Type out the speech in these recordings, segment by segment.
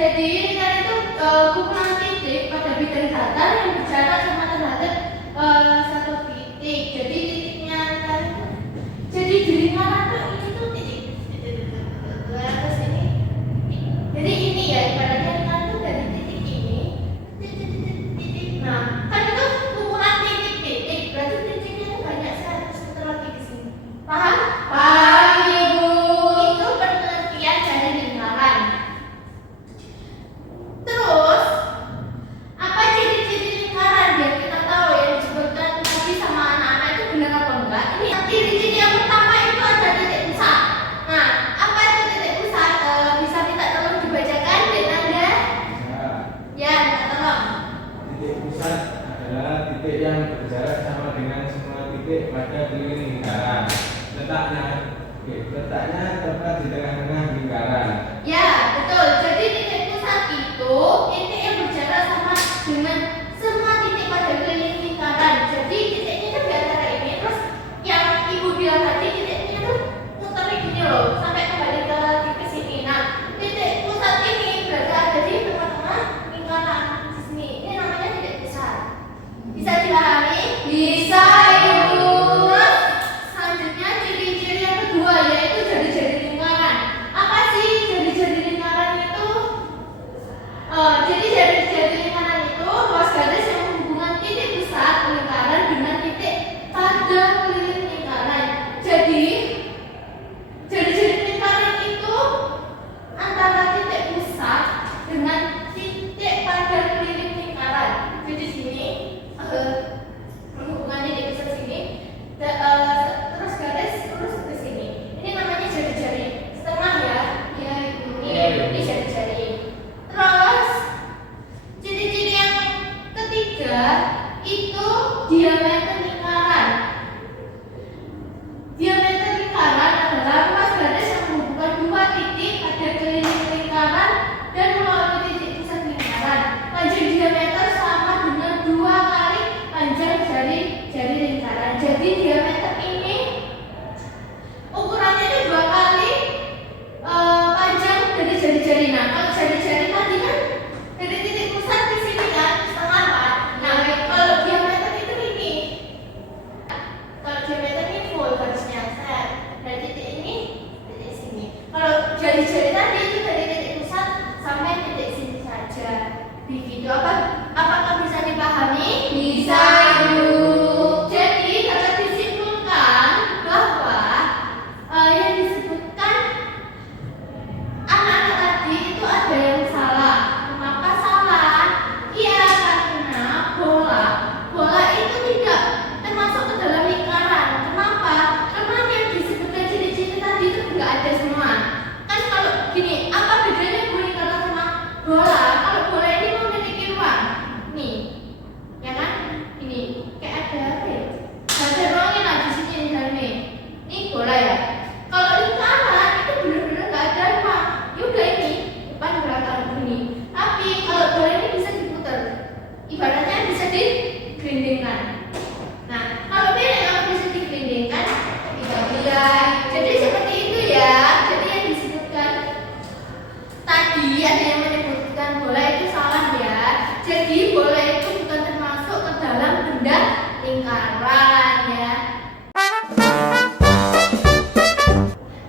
Jadi lingkaran itu kumpulan titik pada bidang datar yang berjarak sama terhadap satu titik. Jadi titiknya lingkaran itu. Jadi di lingkaran itu ini tuh titik ke sini. Jadi ini ya ibaratnya lingkaran itu dari titik ini titik. Nah kan itu kumpulan titik-titik. Berarti titiknya itu banyak sekali sebentar lagi di sini. Paham? Paham Ibu. Itu pengertian dari lingkaran. Terus, apa ciri-ciri lingkaran biar kita tahu yang disebutkan tadi sama anak-anak itu benar apa enggak? Ini ciri-ciri yang pertama itu ada titik pusat. Nah, apa itu titik pusat? Bisa minta tolong dibacakan, Denanda? Ya, minta tolong. Titik pusat adalah titik yang berjarak sama dengan semua titik pada keliling lingkaran. Letaknya tepat di tengah-tengah lingkaran. Ya, betul. Jadi titik pusat itu titik yang berjarak sama dengan semua titik pada keliling lingkaran. Jadi titiknya itu di antara ini. Terus yang Ibu bilang tadi titiknya itu muternya gini loh, sampai kembali ke titik sini. Nah, titik pusat ini berada ada di tengah-tengah lingkaran di sini. Ini namanya titik pusat. Bisa dipahami? Bisa, Ibu. Selanjutnya ciri-ciri yang kedua yaitu jari-jari lingkaran. Apa sih jari-jari lingkaran itu? diameter lingkaran. Diameter lingkaran adalah ruas garis yang menghubungkan dua titik pada keliling lingkaran dan melalui titik pusat lingkaran. Panjang diameter sama dengan 2 kali panjang jari lingkaran. Jadi diameter ini ukurannya itu 2 kali panjang dari jari-jari. Nah, kalau jari-jari tadi kan dari titik pusat ke sini kan setengah kan. Nah, kalau diameter itu ini. Kalau diameter ini full garisnya set. Dari titik ini titik sini. Kalau jari-jari tadi itu dari titik pusat sampai titik sini saja. Begitu apakah bisa dipahami? Bisa, Ibu. Jadi dapat disimpulkan bahwa yang disebutkan anak-anak tadi itu ada yang salah. Mengapa salah? Iya, karena bola itu tidak termasuk ke dalam lingkaran. Kenapa? Karena yang disebutkan ciri-ciri tadi itu enggak ada semua. Kan kalau gini, apa bedanya lingkaran sama bola? Kalau bola ini memiliki ruang. Nih, ya kan? Ini kayak ada apa ya? Ada ruangnya lah di sini misalnya. Ini bola ya. Kalau lingkaran itu benar-benar nggak ada ruang. Ya udah ini depan belakang ini. Tapi kalau bola ini bisa diputar. Ibaratnya bisa digelindingkan. Nah, kalau bisa digelindingkan tiga-tiga. Jadi seperti itu ya. Jadi yang disebutkan tadi ada yang menyebutkan bola itu salah ya. Jadi bola itu bukan termasuk ke dalam benda lingkaran ya.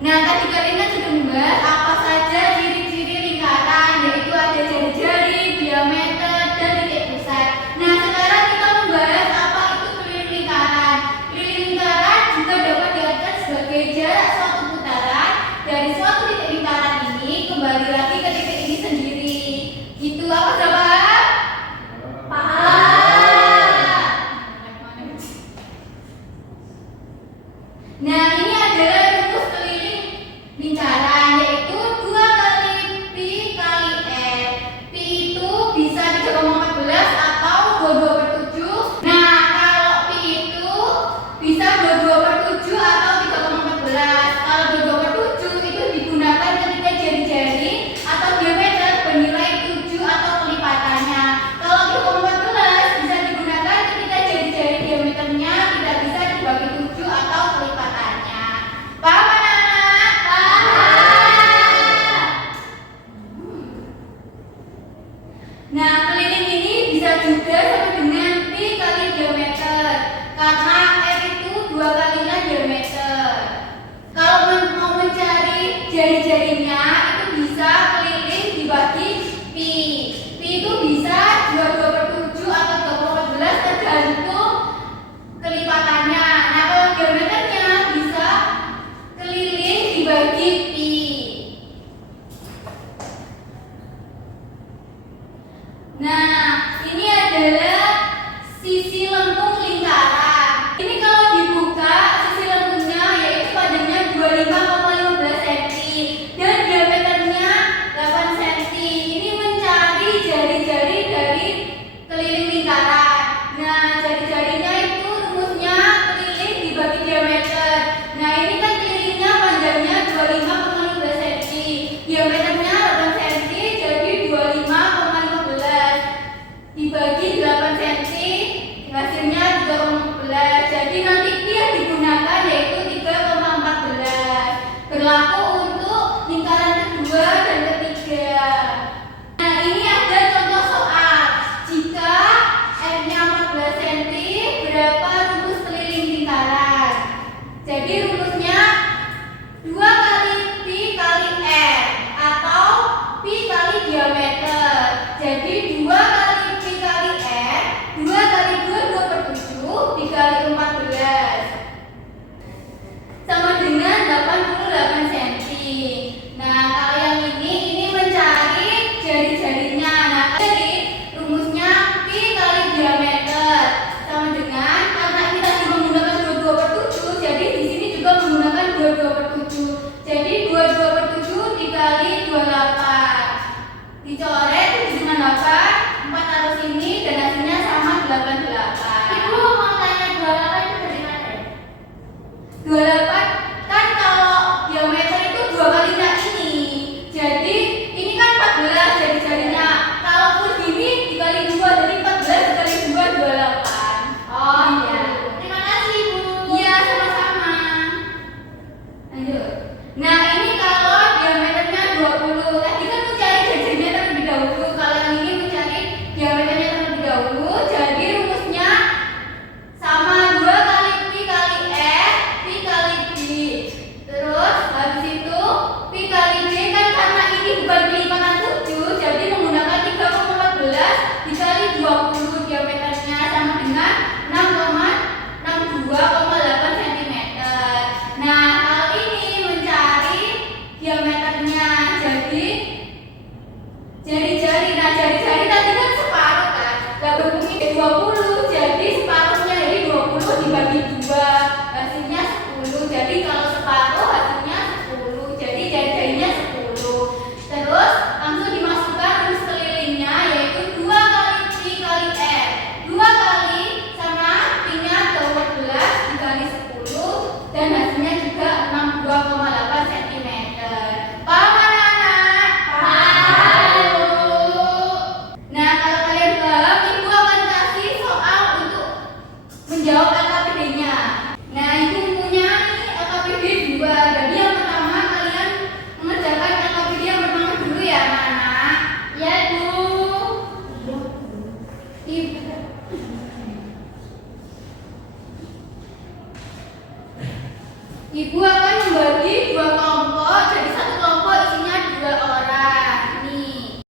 Nah, tadi kalian kan sudah membahas apa saja ciri-ciri lingkaran, yaitu ada jari-jari, diameter, dan titik pusat. Nah, sekarang kita membahas apa itu keliling lingkaran. Keliling lingkaran juga dapat diartikan sebagai jarak suatu putaran dari suatu titik lingkaran ini kembali lagi ke titik ini sendiri. Gitu, apa sudah paham? Paham. Nah, ini adalah rumus keliling lingkaran, yaitu 2 kali pi kali r. Pi itu bisa 3,14 atau 22/7. Nah, kalau pi itu bisa 22/7 atau 3,14. Kalau 22/7 itu digunakan ketika jari-jari atau diameter bernilai 7 atau kelipatannya. Kalau 3,14 bisa digunakan ketika jari-jari diameternya tidak bisa dibagi 7 atau kelipatannya. ibu punya ini LKPD 2. Jadi yang pertama kalian mengerjakan LKPD yang pertama dulu ya anak-anak. Ya Bu. Ibu. Ibu akan membagi dua kelompok, jadi satu kelompok isinya 2 orang. Nih.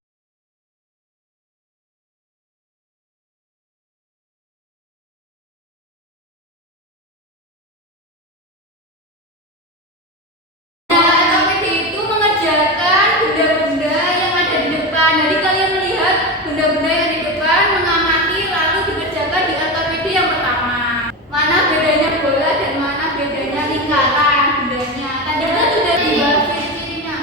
LKPD itu mengerjakan benda-benda yang ada di depan. Jadi kalian melihat benda-benda yang di depan, mengamati lalu dikerjakan di LKPD yang pertama. Mana bedanya bola dan mana bedanya lingkaran bendanya. Tadi kan sudah dibahas ciri-cirinya.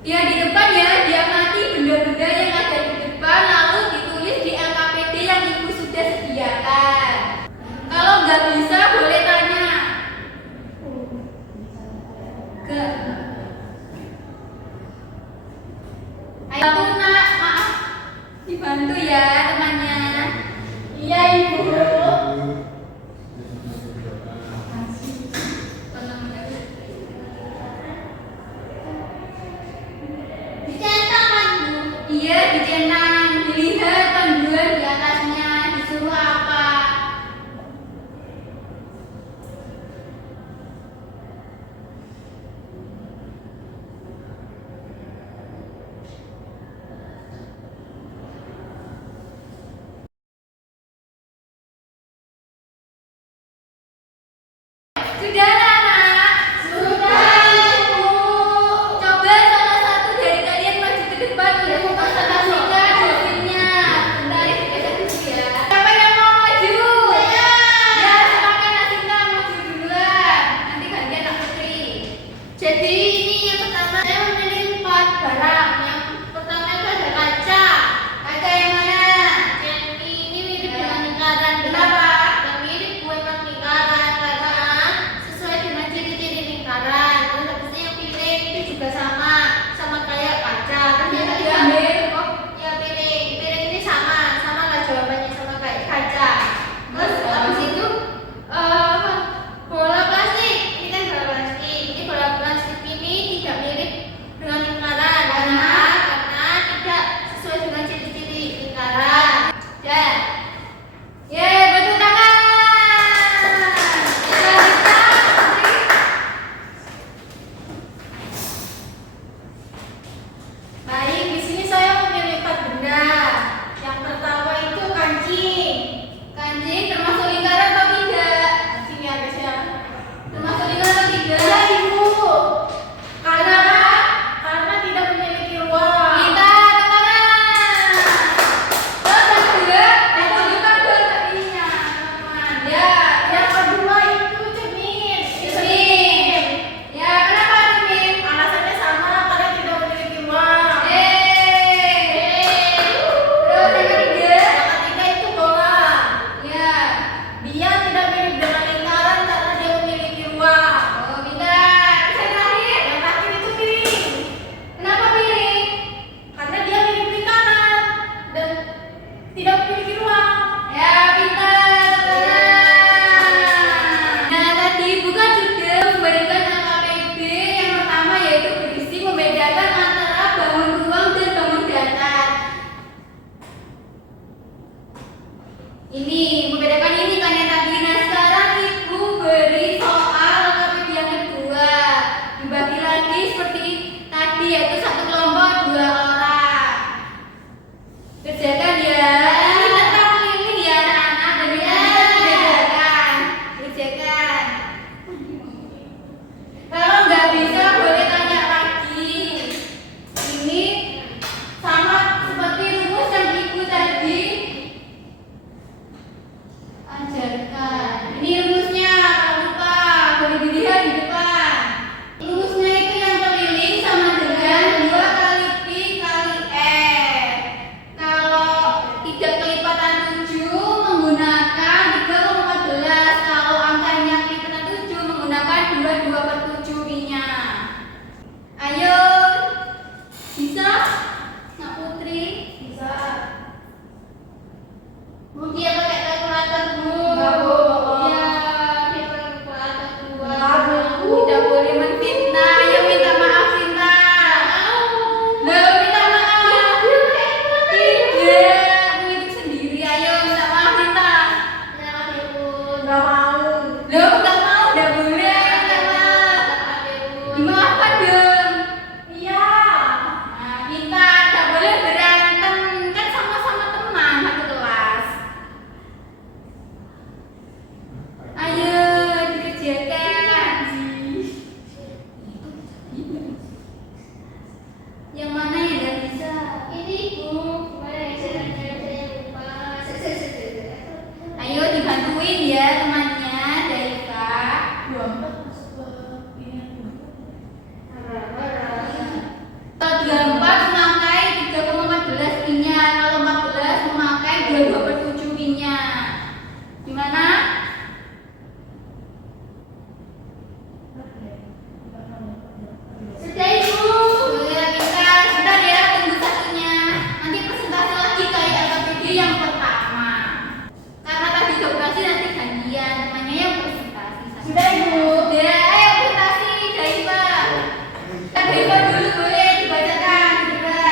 Dia di depan ya, dia amati benda-benda yang ada di depan lalu ditulis di LKPD yang ibu sudah sediakan. Kalau nggak bisa boleh tanya. Enggak. Ayo nak, maaf dibantu ya temannya. Iya ibu. Dicetak kan Bu? Iya dicetak. Dilihat panduan di atasnya disuruh apa. Sudah anak? Sudah ibu. Coba salah satu dari kalian maju ke depan untuk mempresentasikan hasilnya. Bentar dipegang dulu ya. Siapa yang mau maju? Saya. Ya silakan Asinta maju duluan. Nanti gantian Nak Putri. Jadi ini yang pertama saya memilih 4 barang. Yang pertama itu ada kaca. Kaca yang mana? Yang ini mirip dengan lingkaran. Kenapa? Yang mirip buatan lingkaran karena sesuai dengan ciri-ciri lingkaran. Terus habisnya yang piring itu juga sama kayak kaca. Terus yang tadi ambil ya piring ini sama lah jawabannya sama kayak kaca. Terus habis itu bola plastik. Ini kan bola plastik. Ini bola plastik ini tidak mirip dengan lingkaran karena Dimaafkan dong. Iya. Nah, pintar, gak boleh berantem, kan sama-sama teman satu kelas. Ayo dikerjakan. Yang mana yang gak bisa? Ini Bu, kemarin saya lupa. Ayo dibantuin ya temannya, Daiva. 24 masuk ke ini. Kalau 24 memakai 3,14 pi-nya, kalau 14 memakai 22/7 pi-nya. Gimana? Sudah Ibu. Ya, pintar. Sebentar ya, tunggu satunya. Nanti presentasi lagi kayak LKPD yang pertama. Karena tadi dokumentasi nanti gantian, temannya yang presentasi. Sudah Ibu. Udah, ayo presentasi, Daiva. Kak Daiva dulu boleh dibacakan, juga.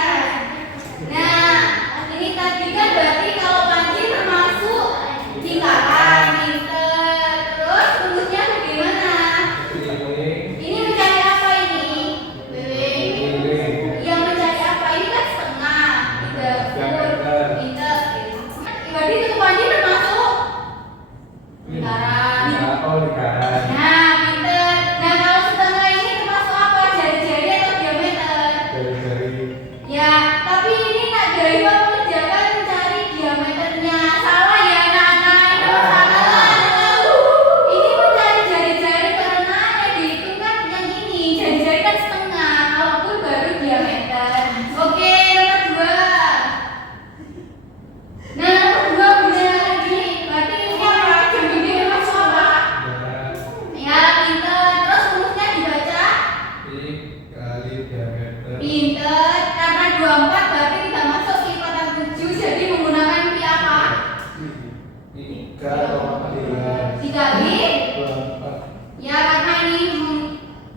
Nah, ini tadi kan berarti kalau Panji termasuk lingkaran, pinter. Terus rumusnya bagaimana? Ini mencari apa ini? Yang mencari apa? Ini kan setengah, 30, pinter. Berarti itu Panji termasuk lingkaran. Nah, pinter. Nah, kalau setengah ini termasuk apa? Jari-jari atau diameter? Ya, tapi ini Kak Daiva mengerjakan mencari diameternya. Salah ya anak-anak, itu salah. Ini mencari jari-jari karena yang dihitung kan yang ini. Jari-jari kan setengah, kalau full baru diameter. Oke, nomor 2. Nah, nomor 2 benar ini. Berarti ini apa? Jari ini termasuk apa? Ya, pinter. Terus rumusnya dibaca? Pinter. Karena 24 berarti tidak masuk lipatan 7, jadi menggunakan pi apa? Dikali. Ya, karena ini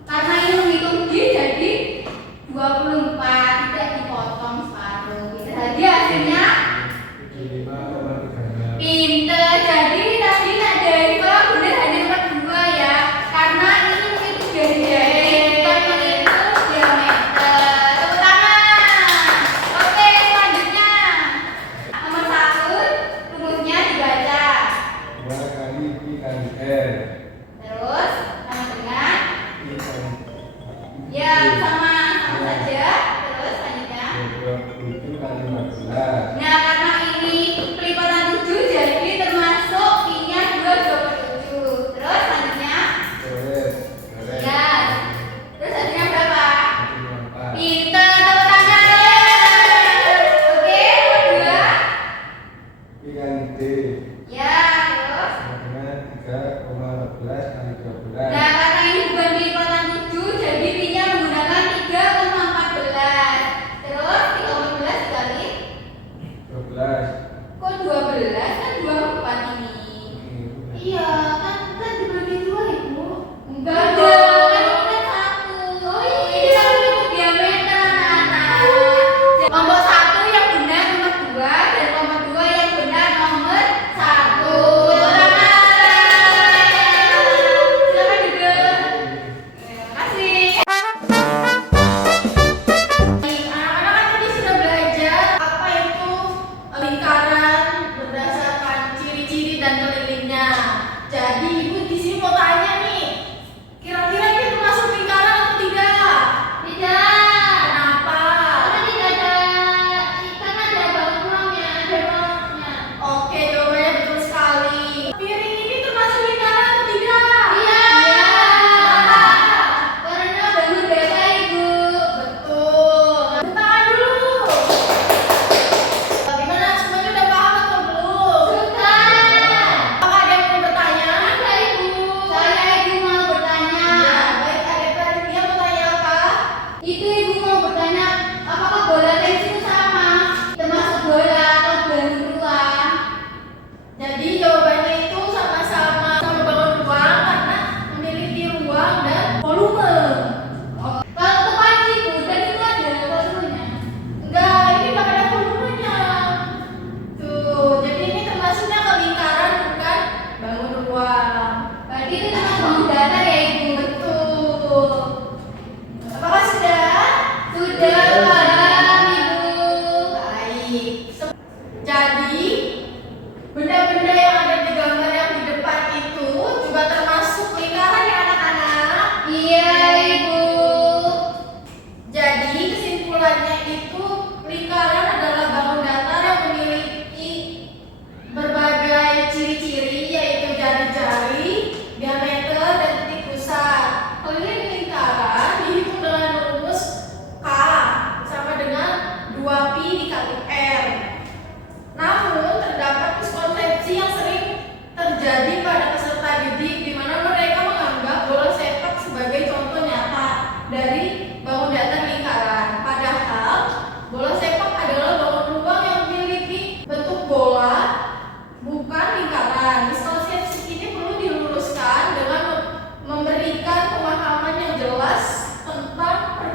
menghitung D jadi 24, tidak dipotong separuh. Jadi hasilnya pinter. Jadi tadi Kak Daiva benar hanya nomor 2 ya. Karena ini menghitung jari-jari, bukan menghitung diameter. Tepuk tangan. Oke, selanjutnya. Nomor 1, rumusnya dibaca. Terus sama dengan ya sama saja. Terus selanjutnya. Nah, karena ini pelipatan 7 jadi termasuk pi-nya 22/7. Terus selanjutnya ya. Terus hasilnya berapa? Pinter, tepuk tangan. Oke, nomor 2. Ya, terus. Nah, karena ini bukan pelipatan 7 jadi pi-nya menggunakan 3,14.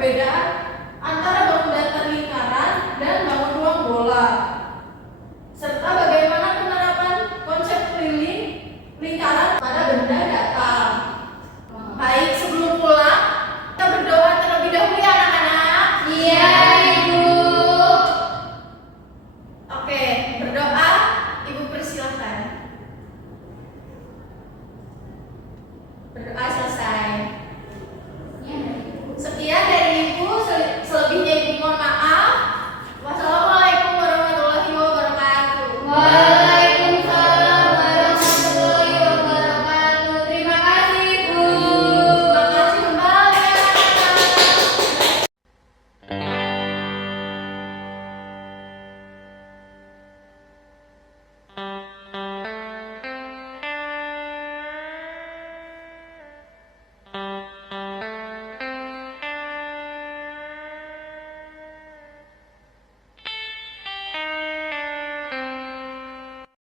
perbedaan